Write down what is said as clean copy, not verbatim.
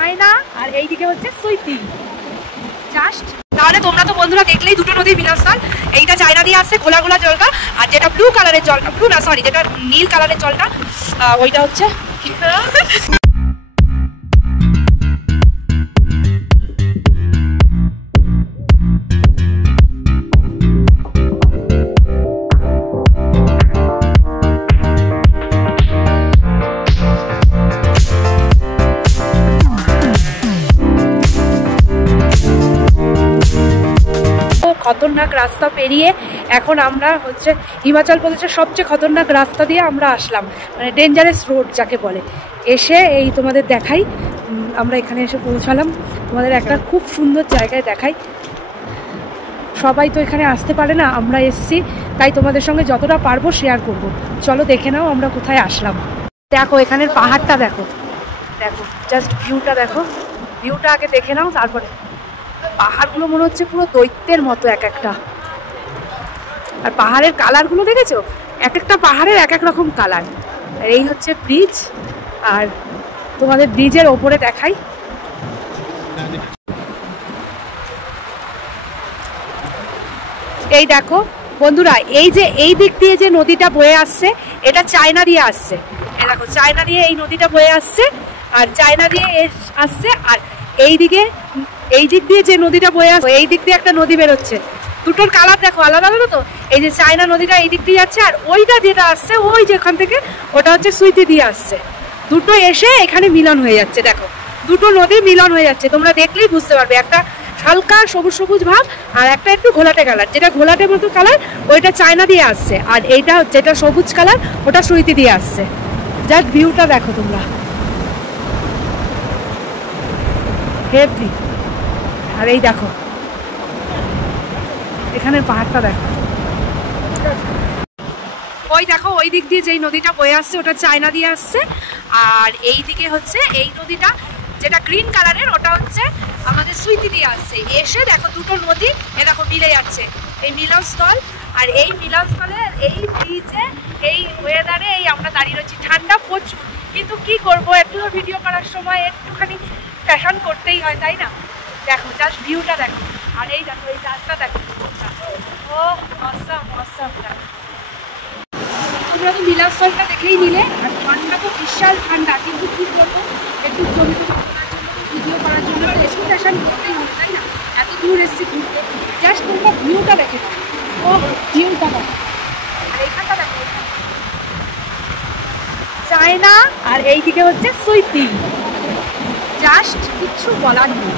China আর এইদিকে হচ্ছে Sweety. Just তাহলে তোমরা তো বন্ধুরা দেখলেই দুটো নদীর মিলনস্থল। এইটা চায়না দিয়ে আসছে ঘোলা ঘোলা জলটা, আর যেটা ব্লু কালারের জলটা, ব্লু না সরি যেটা নীল কালারের জলটা, ওইটা হচ্ছে খতরনাক রাস্তা পেরিয়ে এখন আমরা হচ্ছে হিমাচল প্রদেশের সবচেয়ে খতরনাক রাস্তা দিয়ে আমরা আসলাম, মানে ডেঞ্জারাস রোড যাকে বলে। এসে এই তোমাদের দেখাই, আমরা এখানে এসে পৌঁছালাম, তোমাদের একটা খুব সুন্দর জায়গায় দেখাই। সবাই তো এখানে আসতে পারে না, আমরা এসছি তাই তোমাদের সঙ্গে যতটা পারবো শেয়ার করব। চলো দেখে নাও আমরা কোথায় আসলাম। দেখো এখানের পাহাড়টা দেখো, দেখো জাস্ট ভিউটা দেখো, ভিউটা আগে দেখে নাও তারপরে। পাহাড়গুলো মনে হচ্ছে পুরো দৈত্যের মতো এক একটা, আর পাহাড়ের কালারগুলো দেখেছো, এক একটা পাহাড়ের এক এক রকম কালার। আর এই হচ্ছে ব্রিজ, আর তোমাদের ব্রিজের ওপরে দেখাই। এই দেখো বন্ধুরা, এই যে এই দিক দিয়ে যে নদীটা বয়ে আসছে এটা চায়না দিয়ে আসছে। এই দেখো চায়না দিয়ে এই নদীটা বয়ে আসছে, আর চায়না দিয়ে আসছে। আর এইদিকে এই দিক দিয়ে যে নদীটা বয়ে আসছে, এই দিক দিয়ে একটা নদী বেরোচ্ছে। দুটোর কালার দেখো আলাদা আলাদা। তো এই যে চায়না নদীটা এই দিক দিয়ে যাচ্ছে, আর ওইটা যেটা আসছে ওই যেখান থেকে ওটা হচ্ছে সুইটি দিয়ে আসছে। দুটো এসে এখানে মিলন হয়ে যাচ্ছে। দেখো দুটো নদী মিলন হয়ে যাচ্ছে, তোমরা দেখলেই বুঝতে পারবে। একটা হালকা সবুজ সবুজ ভাব, আর একটা একটু ঘোলাটে কালার। যেটা ঘোলাটে মতো কালার ওইটা চায়না দিয়ে আসছে, আর এইটা যেটা সবুজ কালার ওটা সুইটি দিয়ে আসছে। জাস্ট ভিউটা দেখো তোমরা, হেভি। আর এই দেখো এখানের পাহাড়টা দেখো, ওই দেখো ওই দিক দিয়ে যেই নদীটা বয়ে আসছে ওটা চায়না দিয়ে আসছে, আর এই দিকে হচ্ছে এই নদীটা যেটা গ্রিন কালারের ওটা হচ্ছে আমাদের সুইটি দিয়ে আসছে। এসে দেখো দুটো নদী এ দেখো মিলে যাচ্ছে, এই মিলনস্থল। আর এই মিলনস্থলে এই ব্রিজে এই ওয়েদারে এই আমরা দাঁড়িয়ে রয়েছি, ঠান্ডা প্রচুর, কিন্তু কি করবো একটু ভিডিও করার সময় একটুখানি ফ্যাশন করতেই হয়, তাই না? দেখো জাস্ট ভিউটা দেখো, আর এই দেখো এই রাস্তা দেখো, ও অসাম অসাম। তোমরা তো মিলনস্থলটা দেখেই নিলে, আর ঠান্ডা তো বিশাল ঠান্ডা, কিন্তু কি করবো একটু জমিতে ভিডিও করার জন্য এসে ফ্যাশন করতেই হবে, তাই না? এত দূর এসেছি ঘুরতে, জাস্ট তোমরা ভিউটা দেখে নাও, ও ভিউটা দেখো। আর এইখানটা দেখো চায়না, আর এইদিকে হচ্ছে সুইটি। জাস্ট কিচ্ছু বলার নেই।